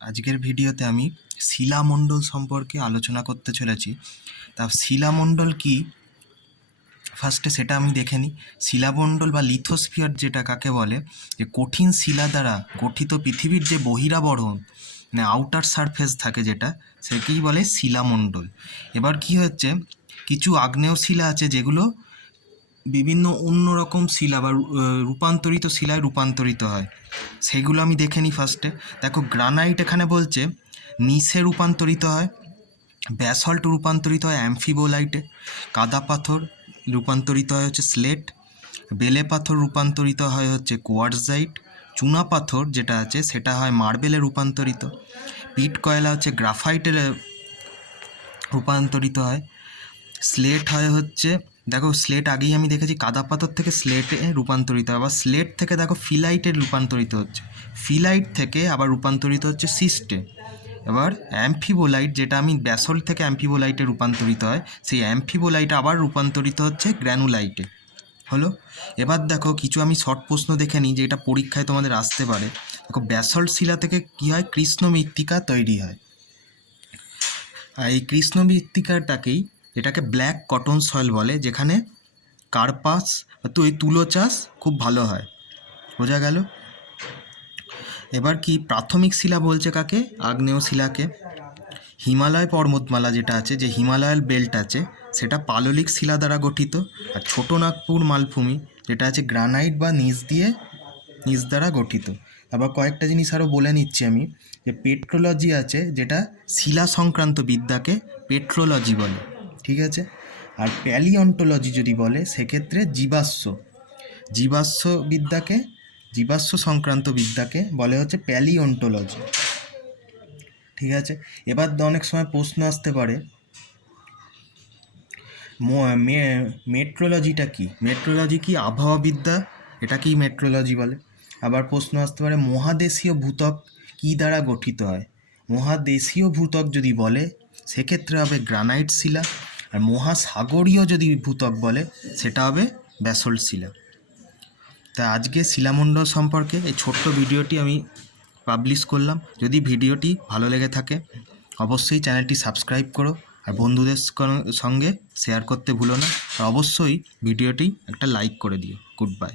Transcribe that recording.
আজকের ভিডিওতে আমি শিলামণ্ডল সম্পর্কে আলোচনা করতে চলেছি। তা শিলামণ্ডল কি ফার্স্টে সেটা আমি দেখে নিই। শিলামণ্ডল বা লিথোস্ফিয়ার যেটা কাকে বলে, যে কঠিন শিলা দ্বারা গঠিত পৃথিবীর যে বহিরাবরণ মানে আউটার সারফেস থাকে যেটা, সেটাকেই বলে শিলামণ্ডল। এবার কি হচ্ছে, কিছু আগ্নেয় শিলা আছে যেগুলো বিভিন্ন অন্যরকম শিলা বা রূপান্তরিত শিলায় রূপান্তরিত হয়, সেগুলো আমি দেখে নিই ফার্স্টে। দেখো, গ্রানাইট এখানে বলছে নিসে রূপান্তরিত হয়, ব্যাসল্ট রূপান্তরিত হয় অ্যামফিবোলাইটে, কাদা পাথর রূপান্তরিত হয় হচ্ছে স্লেট, বেলে পাথর রূপান্তরিত হয় হচ্ছে কোয়ার্টজাইট, চুনা পাথর যেটা আছে সেটা হয় মার্বেলে রূপান্তরিত, পিট কয়লা হচ্ছে গ্রাফাইটে রূপান্তরিত হয়, স্লেট হয় হচ্ছে, দেখো স্লেট আগেই আমি দেখেছি কাদা পাথর থেকে স্লেটে রূপান্তরিত হয়, আবার স্লেট থেকে দেখো ফিলাইটে রূপান্তরিত হচ্ছে, ফিলাইট থেকে আবার রূপান্তরিত হচ্ছে সিস্টে। এবার অ্যামফিবোলাইট, যেটা আমি ব্যাসল্ট থেকে অ্যামফিবোলাইটে রূপান্তরিত হয়, সেই অ্যামফিবোলাইট আবার রূপান্তরিত হচ্ছে গ্র্যানুলাইটে। হলো। এবার দেখো কিছু আমি শর্ট প্রশ্ন দেখে নিই, যে এটা পরীক্ষায় তোমাদের আসতে পারে। দেখো, ব্যাসল্ট শিলা থেকে কী হয়, কৃষ্ণ মৃত্তিকা তৈরি হয়। আর এই কৃষ্ণ মৃত্তিকাটাকেই, এটাকে ব্ল্যাক কটন সয়েল বলে, যেখানে কার্পাস তো এই তুলো চাষ খুব ভালো হয়। বোঝা গেল। এবার কি প্রাথমিক শিলা বলছে কাকে, আগ্নেয় শিলাকে। হিমালয় পর্বতমালা যেটা আছে, যে হিমালয়াল বেল্ট আছে, সেটা পাললিক শিলা দ্বারা গঠিত। আর ছোটনাগপুর মালভূমি যেটা আছে গ্রানাইট বা নিচ দ্বারা গঠিত। আবার কয়েকটা জিনিস আরও বলে নিচ্ছি আমি, যে পেট্রোলজি আছে, যেটা শিলা সংক্রান্ত বিদ্যাকে পেট্রোলজি বলে, ঠিক আছে। আর প্যালিওন্টোলজি যদি বলে, সেক্ষেত্রে জীবাশ্ম সংক্রান্ত বিদ্যাকে বলে হচ্ছে প্যালিওন্টোলজি, ঠিক আছে। এবার অনেক সময় প্রশ্ন আসতে পারে, মেট্রোলজিটা কি, মেট্রোলজি কি আবহাওয়াবিদ্যা, এটাকেই মেট্রোলজি বলে। আবার প্রশ্ন আসতে পারে, মহাদেশীয় ভূত্বক কী দ্বারা গঠিত হয়। মহাদেশীয় ভূত্বক যদি বলে, সেক্ষেত্রে হবে গ্রানাইট শিলা। আর মহাসাগরীয় যদি ভূত্বক বলে, সেটা হবে ব্যাসল্ট শিলা। তা আজকে শিলামণ্ডল সম্পর্কে এই ছোট্ট ভিডিওটি আমি পাবলিশ করলাম। যদি ভিডিওটি ভালো লেগে থাকে, অবশ্যই চ্যানেলটি সাবস্ক্রাইব করো, আর বন্ধুদের সঙ্গে শেয়ার করতে ভুলো না। আর অবশ্যই ভিডিওটি একটা লাইক করে দিও। Good bye.